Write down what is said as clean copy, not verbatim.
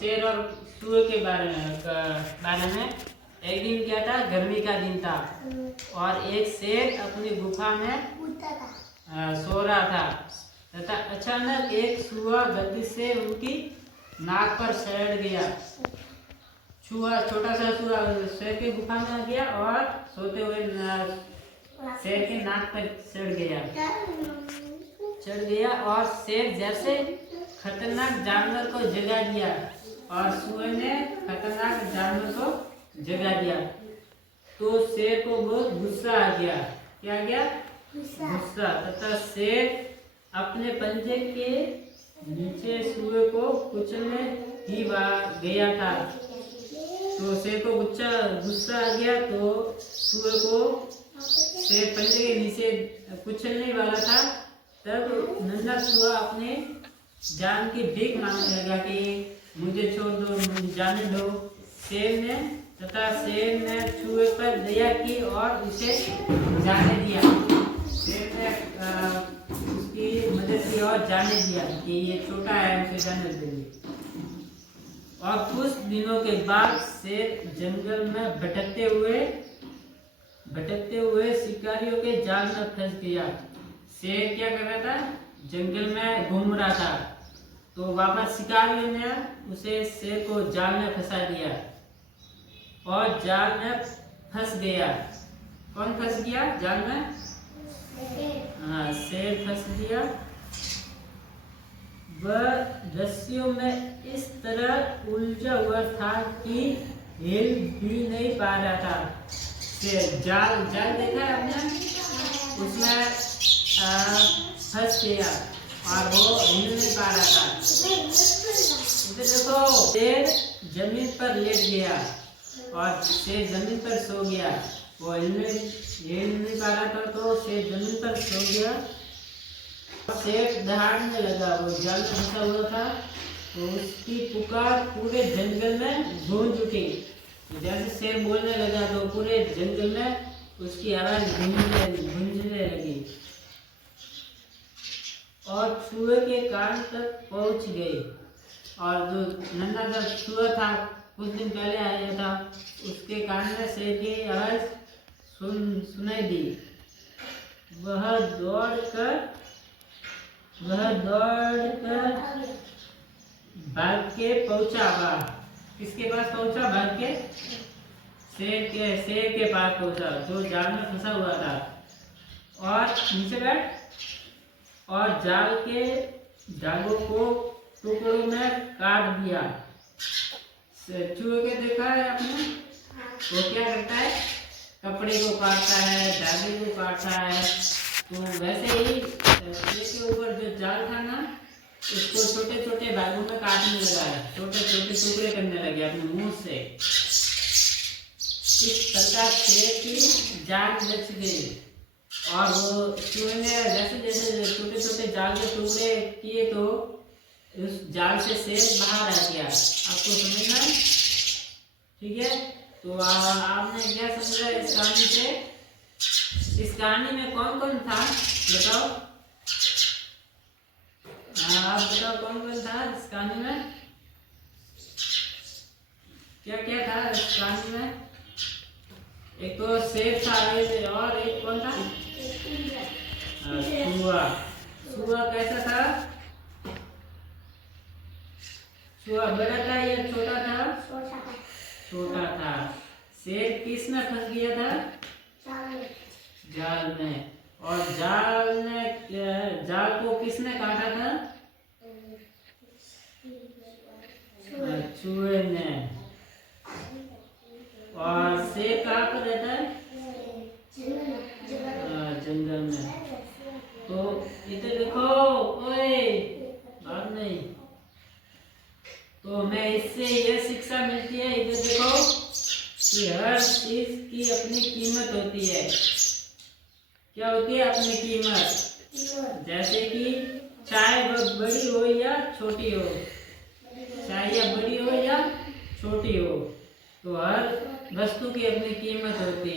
शेर और चूहे के बारे में एक दिन क्या था, गर्मी का दिन था और एक शेर अपनी गुफा में सो रहा था तथा अचानक एक चूहा गलती से उनकी नाक पर सड़ गया। चूहा, छोटा सा चूहा शेर के गुफा में आ गया और सोते हुए शेर के नाक पर चढ़ गया और शेर जैसे खतरनाक जानवर को जगा दिया और चूहे ने खतरनाक जानवर को जगा दिया। तो शेर को बहुत गुस्सा आ गया। क्या आ गया? गुस्सा। तथा शेर अपने पंजे के नीचे चूहे को कुचलने ही गया था। तो शेर को गुस्सा आ गया तो चूहे को शेर पंजे के नीचे कुचलने वाला था। तब नन्हा चूहा अपने जान की भीख मांगने लगा कि मुझे छोड़ दो, मुझे जाने दो। शेर ने चूहे पर दया की और उसे जाने दिया। शेर ने उसकी मदद की और जाने दिया कि ये छोटा है, उसे जाने देंगे। और कुछ दिनों के बाद शेर जंगल में भटकते हुए शिकारियों के जाल में फंस गया। शेर क्या कर रहा था? जंगल में घूम रहा था। तो वापस शिकारियों ने उसे शेर को जाल में फंसा दिया और जाल में फंस गया। कौन फंस गया जाल में? हाँ, शेर फंस गया। वह रस्सियों में इस तरह उलझा हुआ था कि हिल भी नहीं पा रहा था। शेर जाल देखा है आपने? उसमें फंस गया और वो हिल नहीं पा रहा था। इधर देखो, शेर जमीन पर लेट गया और शेर जमीन पर सो गया। वो हिल नहीं पा रहा था तो शेर जमीन पर सो गया। शेर दहाड़ने लगा। वो जाल में फंसा हुआ था तो उसकी पुकार पूरे जंगल में गूंज उठी। जैसे शेर बोलने लगा तो पूरे जंगल में उसकी आवाज गूंजने लगी और चूहे के कान तक पहुंच गई। और जो नन्हा सा चूहा था, कुछ दिन पहले आया था, उसके कान में शेर की आवाज सुनाई दी। वह दौड़कर भाग के पहुंचा। किसके पास पहुंचा? भाग के शेर के पास पहुंचा जो जाल में फंसा हुआ था। और नीचे बैठ और जाल के धागों को टुकड़ों में काट दिया। चूहे के देखा है आपने? वो क्या करता है? कपड़े को काटता है, धागे को काटता है। तो वैसे ही इसके ऊपर जो जाल था ना, उसको छोटे छोटे भागों में काटने लगा है, छोटे छोटे टुकड़े करने लगे अपने मुंह से। इस प्रकार शेर की जान बच गई। और वो चूहे ने जैसे छोटे छोटे जाल के टुकड़े किए तो उस जाल से शेर बाहर आ गया। आपको समझना है? ठीक है, तो आपने क्या समझा इस कहानी से? इस कहानी में कौन कौन था बताओ? आप बताओ कौन कौन था इस कहानी में? क्या क्या था इस कहानी में? एक तो शेर था और एक कौन था? चूहा कैसा था? चूहा बड़ा था या छोटा था? छोटा था। शेर किस में फंस गया था? जाल में। और जाल को किसने काटा था? चूहे ने। और शेर कहाँ पर रहता है? जंगल में। तो इधर देखो, ओए बात नहीं। तो हमें इससे यह शिक्षा मिलती है, इधर देखो, कि हर चीज की अपनी कीमत होती है। क्या होती है? अपनी कीमत। जैसे कि चाहे वह बड़ी हो या छोटी हो, चाहे या बड़ी हो या छोटी हो, तो हर वस्तु की अपनी कीमत होती